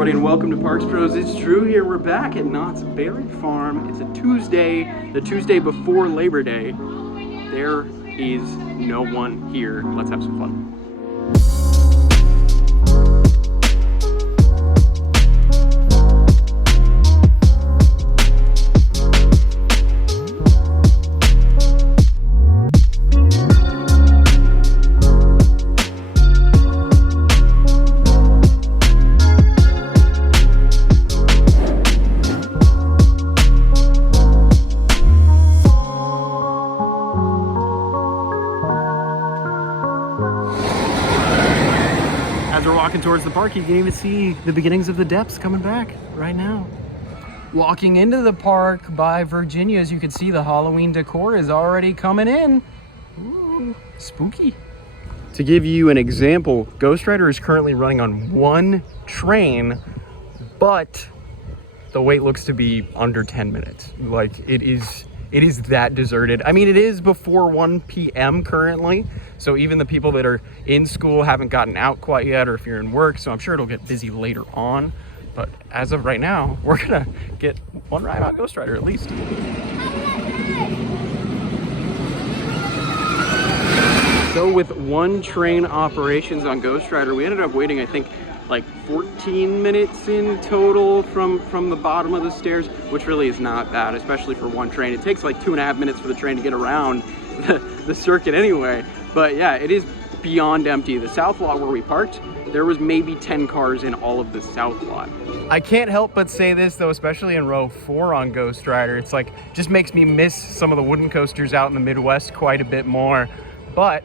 everybody, and welcome to Parks Bros. It's Drew here. We're back at Knott's Berry Farm. It's a Tuesday, the Tuesday before Labor Day. There is no one here. Let's have some fun. As we're walking towards the park, you can even see the beginnings of the depths coming back right now. Walking into the park by Virginia, as you can see, the Halloween decor is already coming in. Ooh, spooky. To give you an example, Ghost Rider is currently running on one train, but the wait looks to be under 10 minutes. Like, it is that deserted. I mean, it is before 1 p.m. currently, so even the people that are in school haven't gotten out quite yet, or if you're in work, so I'm sure it'll get busy later on. But as of right now, we're gonna get one ride on Ghost Rider at least. So with one train operations on Ghost Rider, we ended up waiting, I think, like 14 minutes in total from the bottom of the stairs, which really is not bad, especially for one train. It takes like 2.5 minutes for the train to get around the circuit anyway. But yeah, it is beyond empty. The south lot where we parked, there was maybe 10 cars in all of the south lot. I can't help but say this though, especially in row 4 on Ghost Rider, it's like, just makes me miss some of the wooden coasters out in the Midwest quite a bit more. But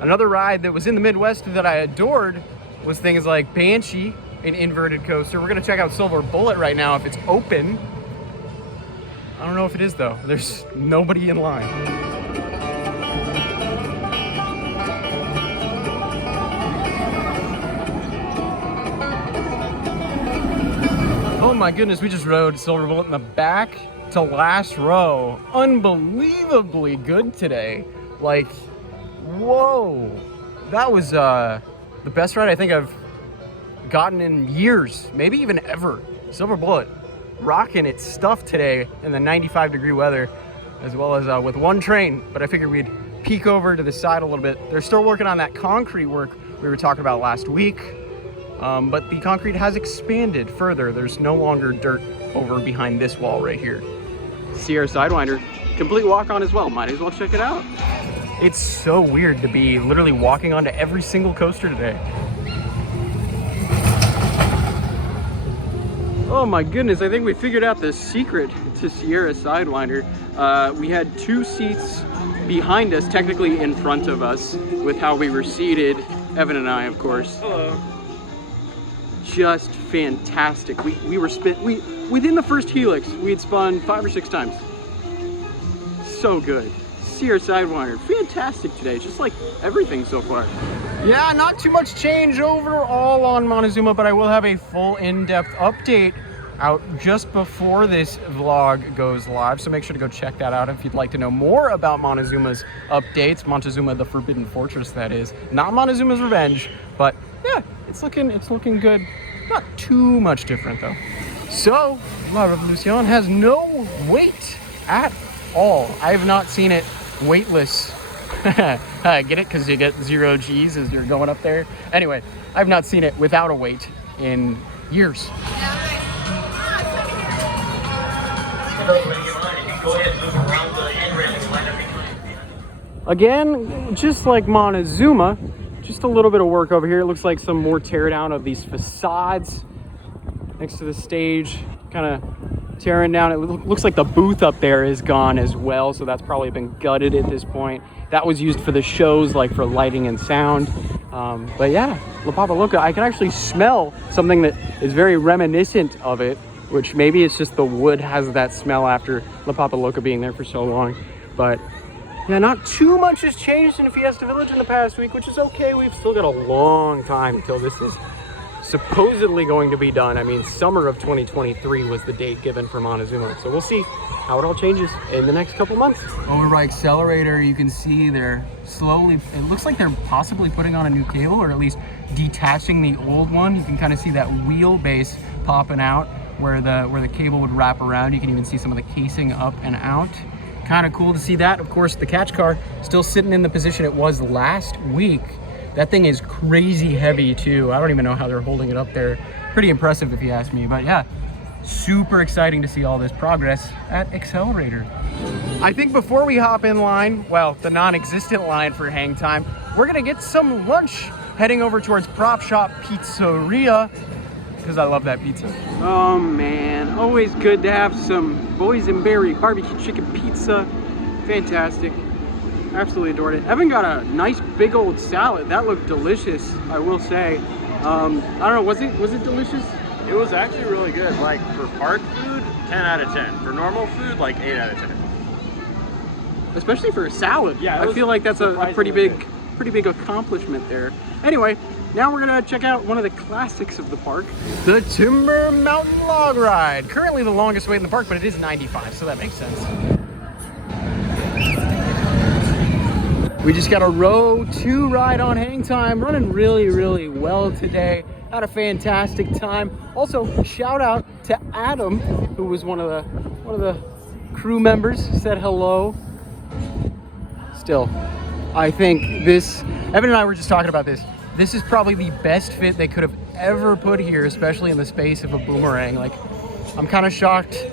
another ride that was in the Midwest that I adored was things like Banshee, an inverted coaster. We're gonna check out Silver Bullet right now if it's open. I don't know if it is though. There's nobody in line. Oh my goodness, we just rode Silver Bullet in the back to last row. Unbelievably good today. Like, whoa. That was the best ride I think I've gotten in years, maybe even ever. Silver Bullet rocking its stuff today in the 95-degree weather, as well as with one train. But I figured we'd peek over to the side a little bit. They're still working on that concrete work we were talking about last week. But the concrete has expanded further. There's no longer dirt over behind this wall right here. Sierra Sidewinder, complete walk on as well. Might as well check it out. It's so weird to be literally walking onto every single coaster today. Oh my goodness, I think we figured out the secret to Sierra Sidewinder. We had 2 seats behind us, technically in front of us, with how we were seated. Evan and I, of course. Hello. Just fantastic. We were within the first helix, we had spun 5 or 6 times. So good. Sierra Sidewinder, fantastic today, just like everything so far. Yeah, not too much change overall on Montezuma, but I will have a full in-depth update out just before this vlog goes live, so make sure to go check that out if you'd like to know more about Montezuma's updates. Montezuma, the Forbidden Fortress, that is. Not Montezuma's Revenge, but yeah, it's looking good. Not too much different though. So, La Revolution has no wait at all. I have not seen it weightless. Get it? Because you get 0 G's as you're going up there. Anyway, I've not seen it without a wait in years. Again, just like Montezuma, just a little bit of work over here. It looks like some more tear down of these facades next to the stage, kind of tearing down. It looks like the booth up there is gone as well, so that's probably been gutted at this point. That was used for the shows, like for lighting and sound. But yeah, La Papaloca, I can actually smell something that is very reminiscent of it, which maybe it's just the wood has that smell after La Papaloca being there for so long. But yeah, not too much has changed in Fiesta Village in the past week, which is okay. We've still got a long time until this is supposedly going to be done. I mean, summer of 2023 was the date given for Montezuma. So we'll see how it all changes in the next couple months. Over by Accelerator, you can see they're slowly, it looks like they're possibly putting on a new cable, or at least detaching the old one. You can kind of see that wheelbase popping out where the cable would wrap around. You can even see some of the casing up and out. Kind of cool to see that. Of course, the catch car still sitting in the position it was last week. That thing is crazy heavy too. I don't even know how they're holding it up there. Pretty impressive if you ask me, but yeah, super exciting to see all this progress at Accelerator. I think before we hop in line, well, the non-existent line for hang time, we're gonna get some lunch heading over towards Prop Shop Pizzeria, because I love that pizza. Oh man, always good to have some boysenberry barbecue chicken pizza. Fantastic. Absolutely adored it. Evan got a nice big old salad. That looked delicious, I will say. I don't know, was it delicious? It was actually really good. Like for park food, 10 out of 10. For normal food, like 8 out of 10. Especially for a salad. Yeah, I feel like that's a pretty big accomplishment there. Anyway, now we're gonna check out one of the classics of the park, the Timber Mountain Log Ride. Currently the longest wait in the park, but it is 95, so that makes sense. We just got a row 2 ride on hang time, running really well today. Had a fantastic time. Also, shout out to Adam, who was one of the crew members, said hello. Still, I think this, Evan and I were just talking about this. This is probably the best fit they could have ever put here, especially in the space of a boomerang. Like, I'm kind of shocked.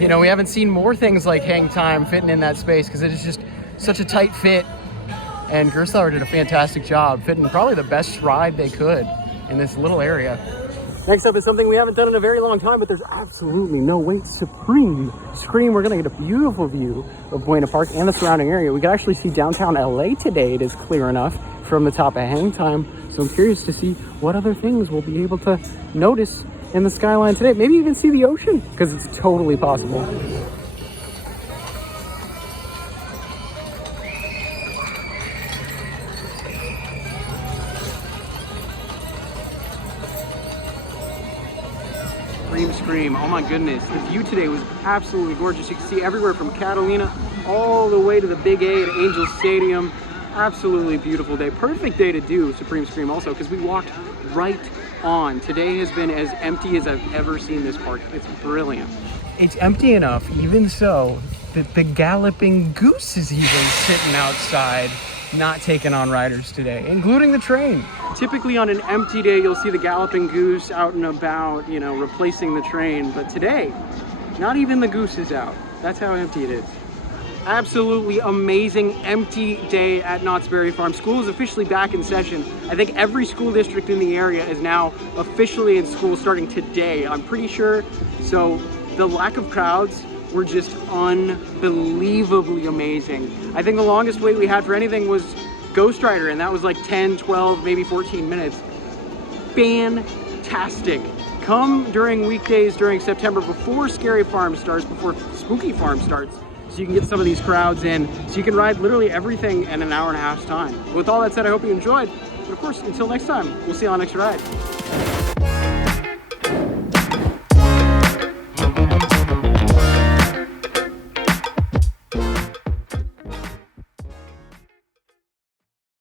You know, we haven't seen more things like hang time fitting in that space because it is just such a tight fit. And Gerstlauer did a fantastic job fitting probably the best ride they could in this little area. Next up is something we haven't done in a very long time, but there's absolutely no wait. Supreme Scream. We're gonna get a beautiful view of Buena Park and the surrounding area. We can actually see downtown LA today. It is clear enough from the top of hang time. So I'm curious to see what other things we'll be able to notice in the skyline today. Maybe even see the ocean, because it's totally possible. Scream. Oh my goodness, the view today was absolutely gorgeous. You can see everywhere from Catalina all the way to the Big A at Angel Stadium. Absolutely beautiful day. Perfect day to do Supreme Scream also, because we walked right on. Today has been as empty as I've ever seen this park. It's brilliant. It's empty enough, even so, that the Galloping Goose is even sitting outside, not taking on riders today, including the train. Typically on an empty day, you'll see the Galloping Goose out and about, you know, replacing the train. But today, not even the goose is out. That's how empty it is. Absolutely amazing empty day at Knott's Berry Farm. School is officially back in session. I think every school district in the area is now officially in school starting today, I'm pretty sure. So the lack of crowds were just unbelievably amazing. I think the longest wait we had for anything was Ghost Rider, and that was like 10, 12, maybe 14 minutes. Fantastic. Come during weekdays during September before Scary Farm starts, before Spooky Farm starts, so you can get some of these crowds in, so you can ride literally everything in an hour and a half's time. With all that said, I hope you enjoyed. But of course, until next time, we'll see you on the next ride.